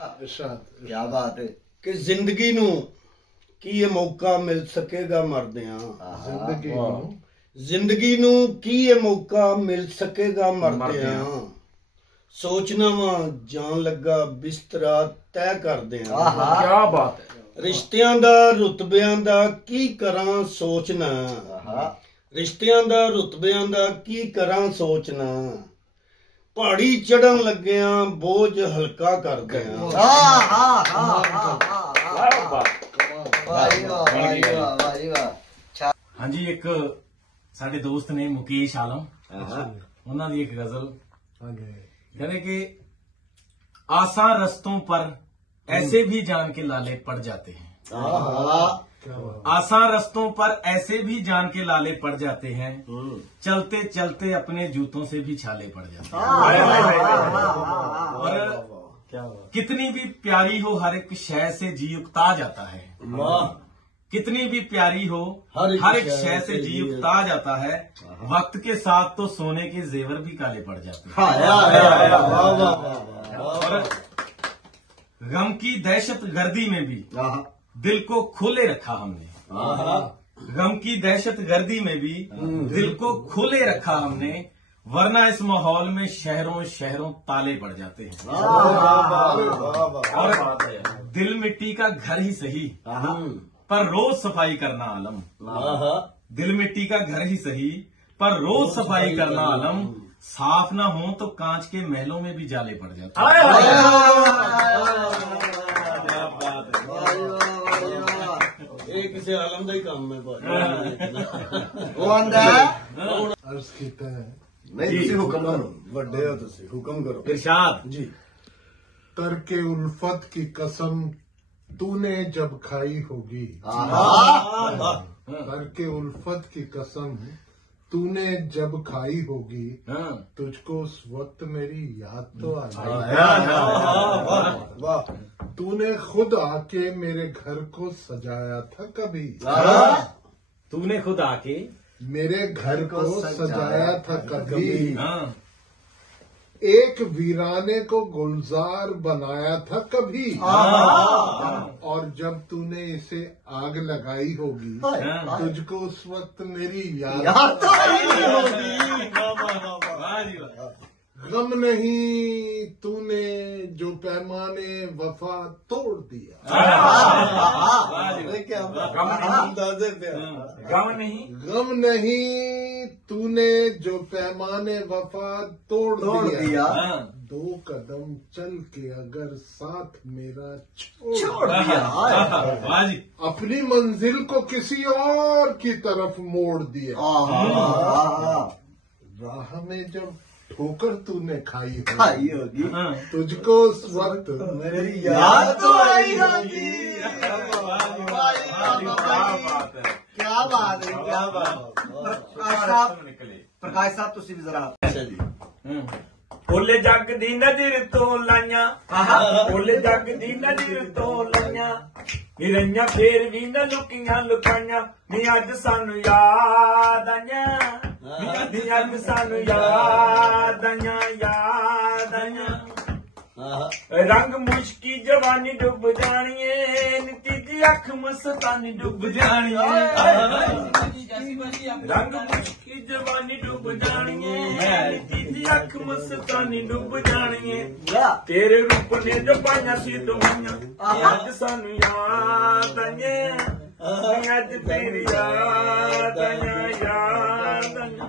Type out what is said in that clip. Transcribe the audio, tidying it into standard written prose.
क्या बात है कि जिंदगी नू की ये मौका मिल सकेगा मरदियां। जिंदगी नू की ये मौका मिल सकेगा मरदियां। सोचना वा जान लगा बिस्तरा तय करदे हां। क्या बात है। रिश्तियां दा रुतबियां दा की करां सोचना। रिश्तियां दा रुतबियां दा की करां सोचना। पहाड़ी चढ़न लग्या बोझ हल्का करदे हां। हाँ जी, एक साडे दोस्त ने मुकेश आलम, उन्होंने दी एक गजल कहने कि आसान रस्तों पर ऐसे भी जान के लाले पड़ जाते हैं। आसान रस्तों पर ऐसे भी जान के लाले पड़ जाते हैं। चलते चलते अपने जूतों से भी छाले पड़ जाते हैं। और कितनी भी प्यारी हो हर एक शय से जी उकता जाता है। कितनी भी प्यारी हो हर एक शय से जी उकता जाता है। वक्त के साथ तो सोने के जेवर भी काले पड़ जाते हैं। और गम की दहशत गर्दी में भी दिल को खोले रखा हमने। गम की दहशत गर्दी में भी दिल को खोले रखा हमने, वरना इस माहौल में शहरों शहरों ताले पड़ जाते हैं। और दिल मिट्टी का घर ही सही पर रोज सफाई करना आलम। दिल मिट्टी का घर ही सही पर रोज सफाई करना आलम। साफ ना हो तो कांच के महलों में भी जाले पड़ जाते ये किसी आलम का ही काम है। अर्ज कीता है नहीं तुसी हुक्म करो, वड्डे हो तुसी, हुक्म करो। इरशाद जी। तरके उल्फत की कसम तूने जब खाई होगी। तरके उल्फत की कसम तूने जब खाई होगी, तुझको उस वक्त मेरी याद तो आई। तूने खुद आके मेरे घर को सजाया था कभी। तूने खुद आके मेरे घर को सजाया था कभी। एक वीराने को गुलजार बनाया था कभी। और जब तूने इसे आग लगाई होगी, तुझको उस वक्त मेरी याद तो आई होगी। गम नहीं तूने जो पैमाने वफा तोड़ दिया। गम नहीं तूने जो पैमाने वफा तोड़ दिया। दो कदम चल के अगर साथ मेरा छोड़ दिया, अपनी मंजिल को किसी और की तरफ मोड़ दिया। राह में जब ठोकर तूने खाई होगी, तुझको उस वक्त मेरी याद तो आई होगी। क्या बात है, क्या बात। प्रकाश साहब तुसी भी जरा फुल जग दी नजर तो लाइया, फुल जग दी नजर तो लाइया, निरंजा फेर भी न लुकियां लुकाइया। नी अज सानू याद आइया, नी अज सानू याद आइया, याद आइया। रंग मुश्की जवानी डुब जानिए, तीजी अख मस्तानी डुब जानिए। रंग मुश्की जवानी डुब जानिए, तीजी अख मस्तानी डुब जानिए। तेरे रूप ने जो पाइया सी दुआइयां, अज सानू याद आइया, अज तेरी याद आइया, याद आइया।